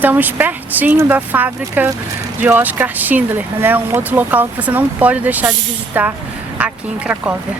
Estamos pertinho da fábrica de Oskar Schindler, né? Um outro local que você não pode deixar de visitar aqui em Cracóvia.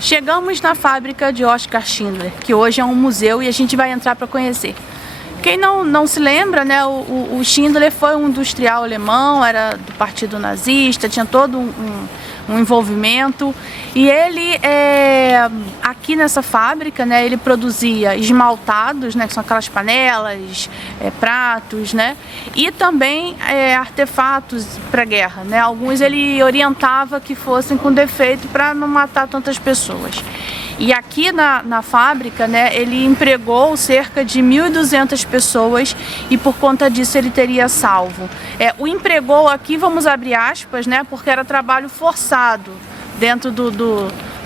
Chegamos na fábrica de Oskar Schindler, que hoje é um museu e a gente vai entrar para conhecer. Quem não se lembra, né, o Schindler foi um industrial alemão, era do partido nazista, tinha todo um envolvimento. E ele, aqui nessa fábrica, né, ele produzia esmaltados, né, que são aquelas panelas, pratos, né, e também artefatos para guerra, né. Alguns ele orientava que fossem com defeito para não matar tantas pessoas. E aqui na fábrica, né, ele empregou cerca de 1.200 pessoas e por conta disso ele teria salvo. O empregou aqui, vamos abrir aspas, né, porque era trabalho forçado dentro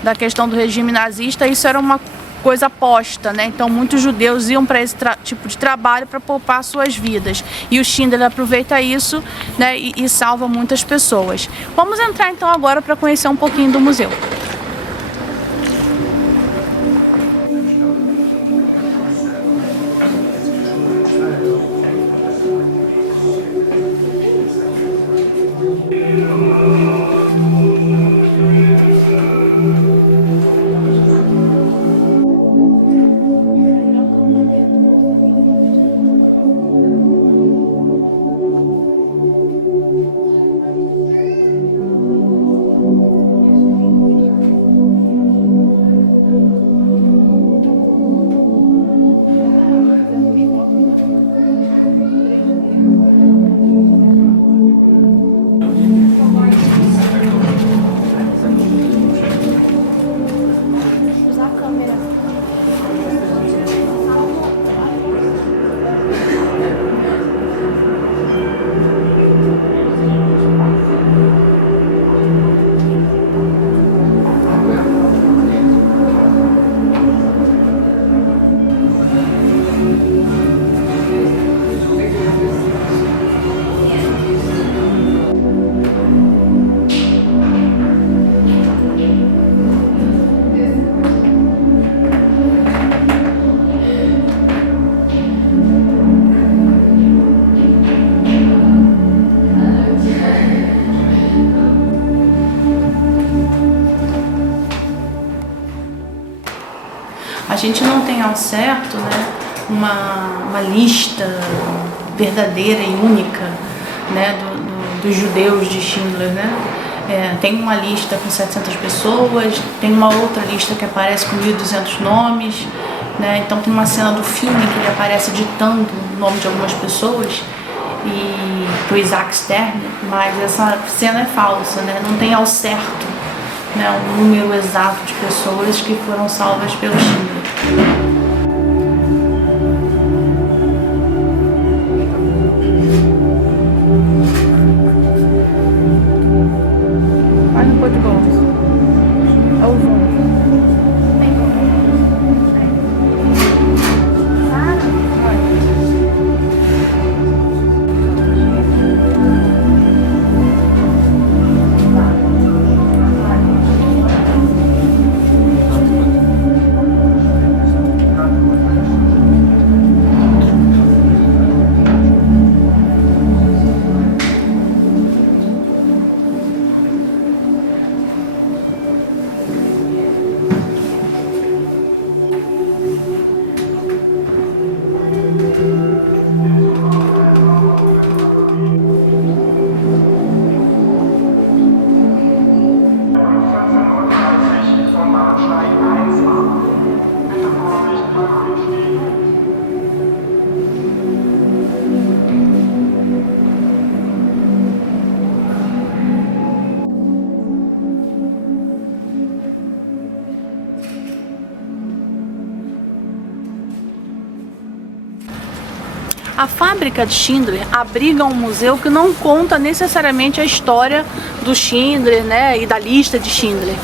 da questão do regime nazista. Isso era uma coisa posta, né? Então muitos judeus iam para esse tipo de trabalho para poupar suas vidas. E o Schindler aproveita isso, né, e salva muitas pessoas. Vamos entrar então agora para conhecer um pouquinho do museu. A gente não tem ao certo, né, uma lista verdadeira e única, né, dos judeus de Schindler, né? Tem uma lista com 700 pessoas, tem uma outra lista que aparece com 1.200 nomes, né? Então tem uma cena do filme que ele aparece ditando o nome de algumas pessoas e pro Isaac Stern, mas essa cena é falsa, né? Não tem ao certo, né, um número exato de pessoas que foram salvas pelo Schindler. Vai no pôr de gols. É o zoom. A fábrica de Schindler abriga um museu que não conta necessariamente a história do Schindler, né, e da lista de Schindler,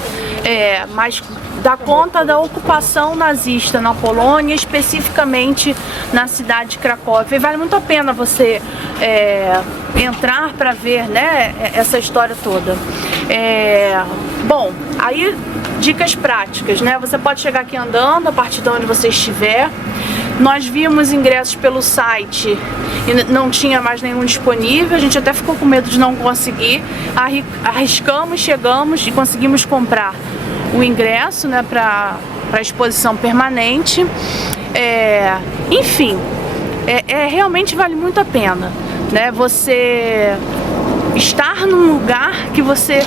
mas dá conta da ocupação nazista na Polônia, especificamente na cidade de Cracóvia. E vale muito a pena você entrar para ver, né, essa história toda. Bom, aí dicas práticas, né? Você pode chegar aqui andando a partir de onde você estiver. Nós vimos ingressos pelo site e não tinha mais nenhum disponível, a gente até ficou com medo de não conseguir, arriscamos, chegamos e conseguimos comprar o ingresso, né, para a exposição permanente. Enfim, realmente vale muito a pena, né, você estar num lugar que você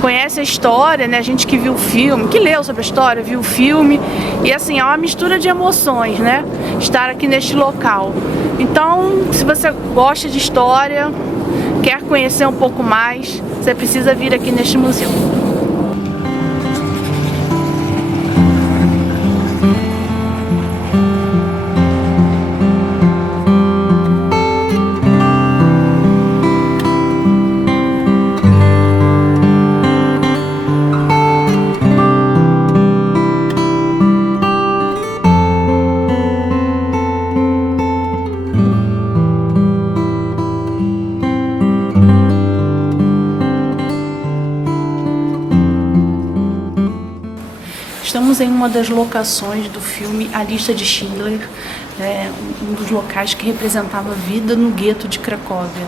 conhece a história, né? A gente que viu o filme, que leu sobre a história, viu o filme, e assim, é uma mistura de emoções, né? Estar aqui neste local. Então, se você gosta de história, quer conhecer um pouco mais, você precisa vir aqui neste museu. Estamos em uma das locações do filme A Lista de Schindler, um dos locais que representava a vida no gueto de Cracóvia.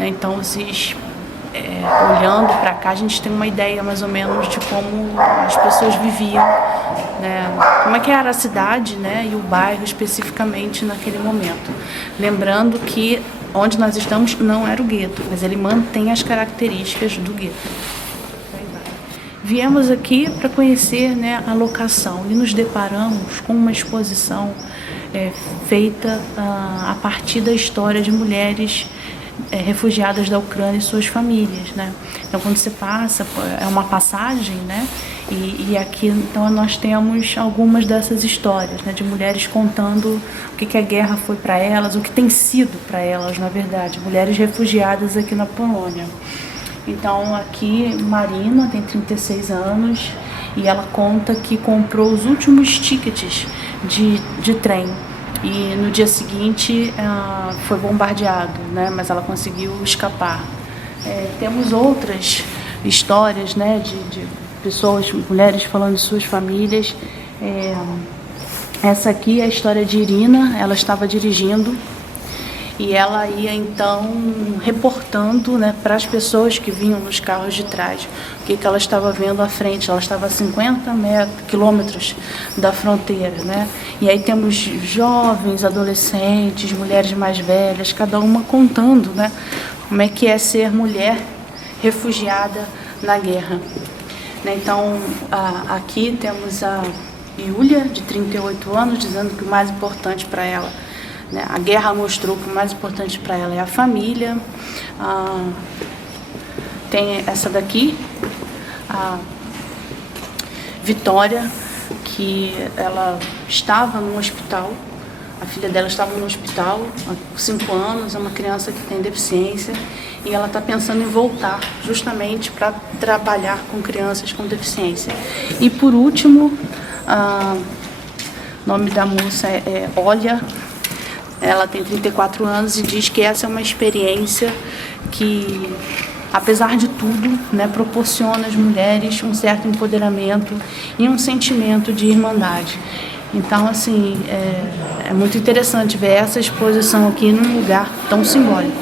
Então, vocês, olhando para cá, a gente tem uma ideia mais ou menos de como as pessoas viviam, né? Como é que era a cidade, né? E o bairro especificamente naquele momento. Lembrando que onde nós estamos não era o gueto, mas ele mantém as características do gueto. Viemos aqui para conhecer, né, a locação e nos deparamos com uma exposição feita a partir da história de mulheres refugiadas da Ucrânia e suas famílias, né? Então, quando você passa, é uma passagem, né? E aqui, então, nós temos algumas dessas histórias, né, de mulheres contando o que a guerra foi para elas, o que tem sido para elas, na verdade, mulheres refugiadas aqui na Polônia. Então, aqui Marina tem 36 anos e ela conta que comprou os últimos tickets de trem e no dia seguinte foi bombardeado, né? Mas ela conseguiu escapar. Temos outras histórias, né, de pessoas, mulheres falando de suas famílias. Essa aqui é a história de Irina. Ela estava dirigindo e ela ia então reportando, né, para as pessoas que vinham nos carros de trás o que ela estava vendo à frente. Ela estava a 50 quilômetros da fronteira, né? E aí temos jovens, adolescentes, mulheres mais velhas, cada uma contando, né, como é que é ser mulher refugiada na guerra. Então, aqui temos a Yulia, de 38 anos, dizendo que o mais importante para ela, né, a guerra mostrou que o mais importante para ela é a família. Tem essa daqui, a Vitória, que ela estava no hospital, a filha dela estava no hospital há 5 anos, é uma criança que tem deficiência e ela está pensando em voltar justamente para trabalhar com crianças com deficiência. E por último, o nome da moça é Olha. Ela tem 34 anos e diz que essa é uma experiência que, apesar de tudo, né, proporciona às mulheres um certo empoderamento e um sentimento de irmandade. Então, assim, é muito interessante ver essa exposição aqui num lugar tão simbólico.